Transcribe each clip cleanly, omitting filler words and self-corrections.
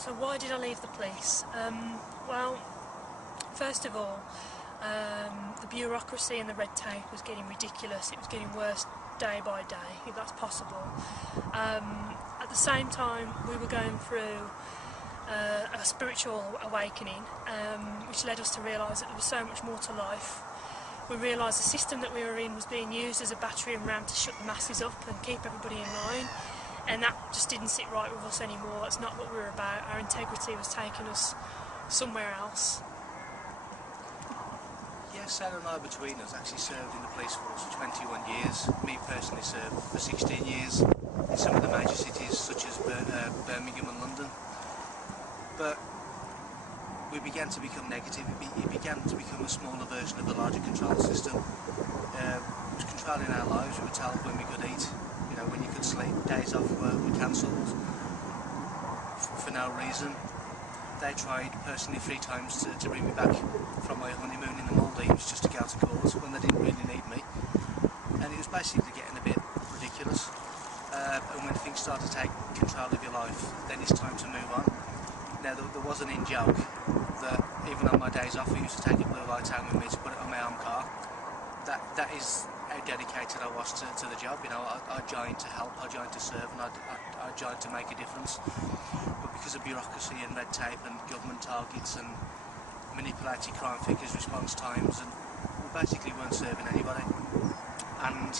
So why did I leave the police? Well, first of all, the bureaucracy and the red tape was getting ridiculous. It was getting worse day by day, if that's possible. At the same time, we were going through a spiritual awakening, which led us to realise that there was so much more to life. We realised the system that we were in was being used as a battering ram to shut the masses up and keep everybody in line. And that just didn't sit right with us anymore. That's not what we were about. Our integrity was taking us somewhere else. Yeah, Sarah and I between us actually served in the police force for 21 years. Me personally served for 16 years in some of the major cities such as Birmingham and London. But we began to become negative. It began to become a smaller version of the larger control system. It was controlling our lives. We were told when we could eat, when you could sleep. Days off were cancelled for no reason. They tried personally 3 times to bring me back from my honeymoon in the Maldives just to go to court when they didn't really need me. And it was basically getting a bit ridiculous. And when things start to take control of your life, then it's time to move on. Now there was an in-joke that even on my days off I used to take a blue light home with me to put it on my own car. That is how dedicated I was to the job. I joined to help, I joined to serve, and I joined to make a difference. But because of bureaucracy and red tape and government targets and manipulating crime figures, response times, and we basically weren't serving anybody. And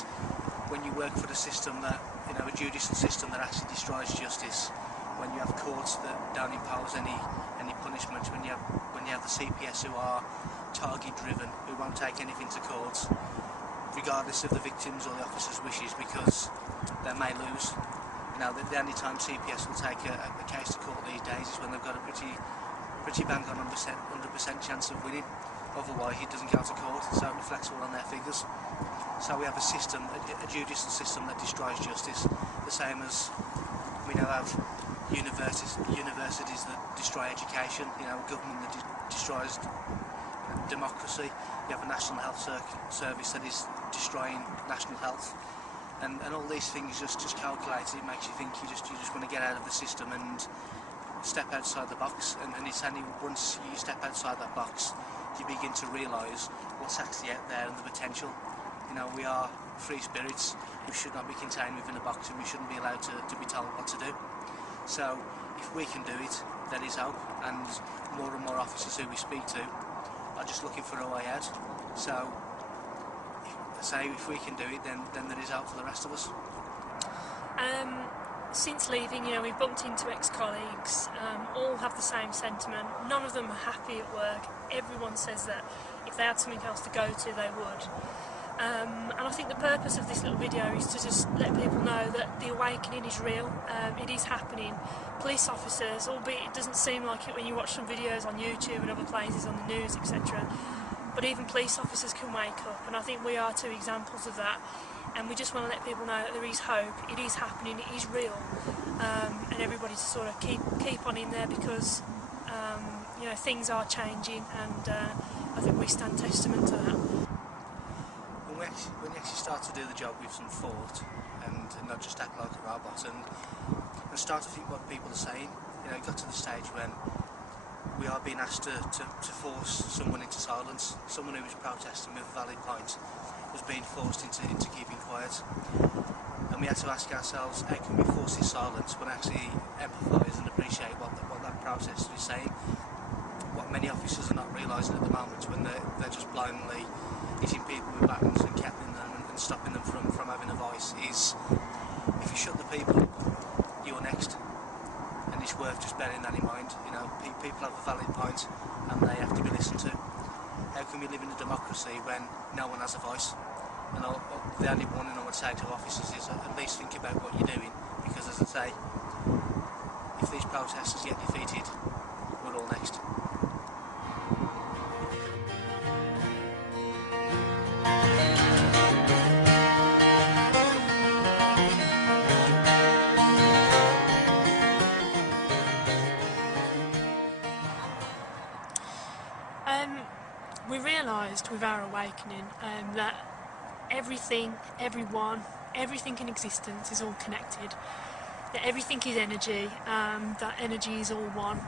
when you work for the system that, a judicial system that actually destroys justice, when you have courts that don't impose any punishment, when you have the CPS who are target driven, who won't take anything to court, regardless of the victims or the officer's wishes, because they may lose. The only time CPS will take a case to court these days is when they've got a pretty bang on 100% chance of winning. Otherwise it doesn't go to court, so it reflects all on their figures. So we have a system, a judicial system that destroys justice, the same as we now have universities that destroy education, a government that destroys democracy. You have a national health service that is destroying national health, and all these things just calculated. It makes you think you just want to get out of the system and step outside the box, and it's only once you step outside that box you begin to realise what's actually out there and the potential. We are free spirits. We should not be contained within a box, and we shouldn't be allowed to be told what to do. So if we can do it, there is hope, and more officers who we speak to are just looking for a way out. So if we can do it, then there is hope for the rest of us. Since leaving, we've bumped into ex-colleagues, all have the same sentiment. None of them are happy at work. Everyone says that if they had something else to go to, they would. And I think the purpose of this little video is to just let people know that the awakening is real. It is happening. Police officers, albeit it doesn't seem like it when you watch some videos on YouTube and other places on the news, etc., but even police officers can wake up, and I think we are 2 examples of that. And we just want to let people know that there is hope. It is happening. It is real, and everybody to sort of keep on in there, because things are changing, and I think we stand testament to that. When you actually start to do the job with some thought and not just act like a robot, and start to think what people are saying, it got to the stage when we are being asked to force someone into silence. Someone who was protesting with a valid point was being forced into keeping quiet, and we had to ask ourselves, how can we force this silence but actually empathise and appreciate what that protester is saying? What many officers are not realising at the moment, when they're just blindly hitting people with batons and capping them and stopping them from having a voice, is if you shut the people up, you're next. And and it's worth just bearing that in mind. You know, people have a valid point and they have to be listened to. How can we live in a democracy when no one has a voice? And the only warning I would say to officers is at least think about what you're doing, because as I say, if these protesters get defeated, we're all next. We realised with our awakening that everything, everyone, everything in existence is all connected. That everything is energy, that energy is all one.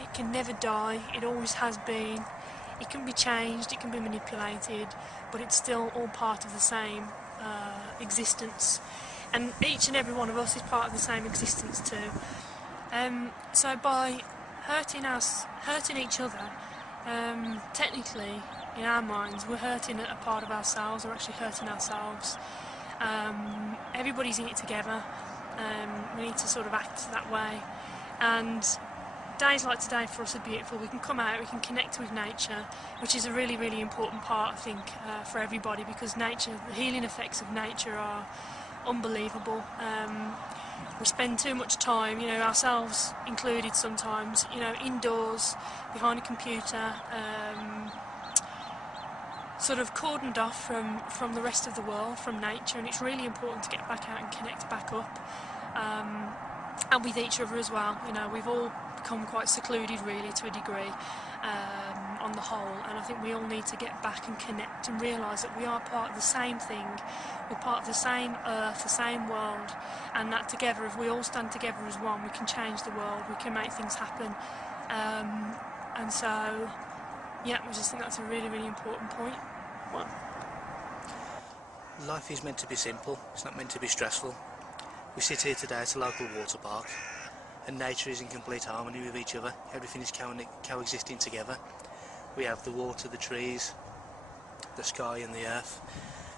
It can never die, it always has been. It can be changed, it can be manipulated, but it's still all part of the same existence. And each and every one of us is part of the same existence too. So by hurting each other, technically, in our minds, we're hurting a part of ourselves. We're actually hurting ourselves. Everybody's in it together. We need to sort of act that way. And days like today for us are beautiful. We can come out, we can connect with nature, which is a really, really important part, I think, for everybody, because nature, the healing effects of nature are unbelievable. We spend too much time, you know, ourselves included sometimes, you know, indoors, behind a computer, sort of cordoned off from the rest of the world, from nature, and it's really important to get back out and connect back up, and with each other as well. You know, we've all become quite secluded really to a degree, on the whole, and I think we all need to get back and connect and realise that we are part of the same thing, we're part of the same earth, the same world, and that together, if we all stand together as one, we can change the world, we can make things happen. And so, yeah, I just think that's a really, really important point. One. Life is meant to be simple, it's not meant to be stressful. We sit here today at a local water park, and nature is in complete harmony with each other. Everything is coexisting together. We have the water, the trees, the sky and the earth,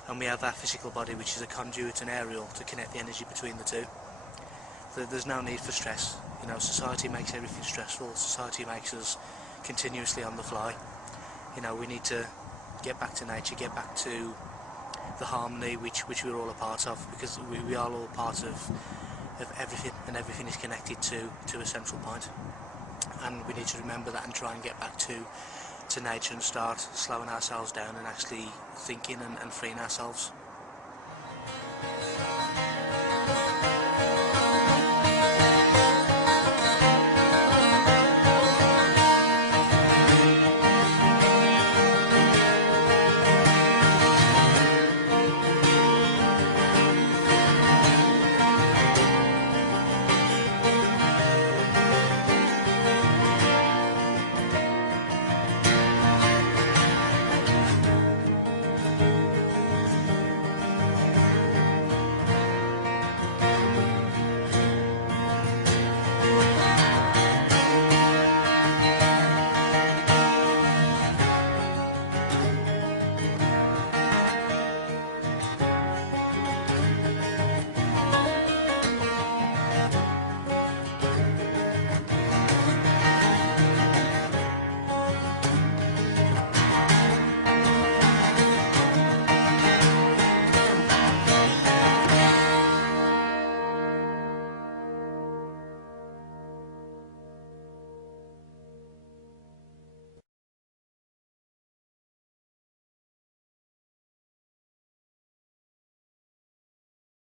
and we have our physical body, which is a conduit and aerial to connect the energy between the two. There's no need for stress. You know, society makes everything stressful. Society makes us continuously on the fly. You know, we need to get back to nature, get back to the harmony which we're all a part of, because we are all part of everything, and everything is connected to a central point. And we need to remember that and try and get back to nature and start slowing ourselves down and actually thinking and freeing ourselves.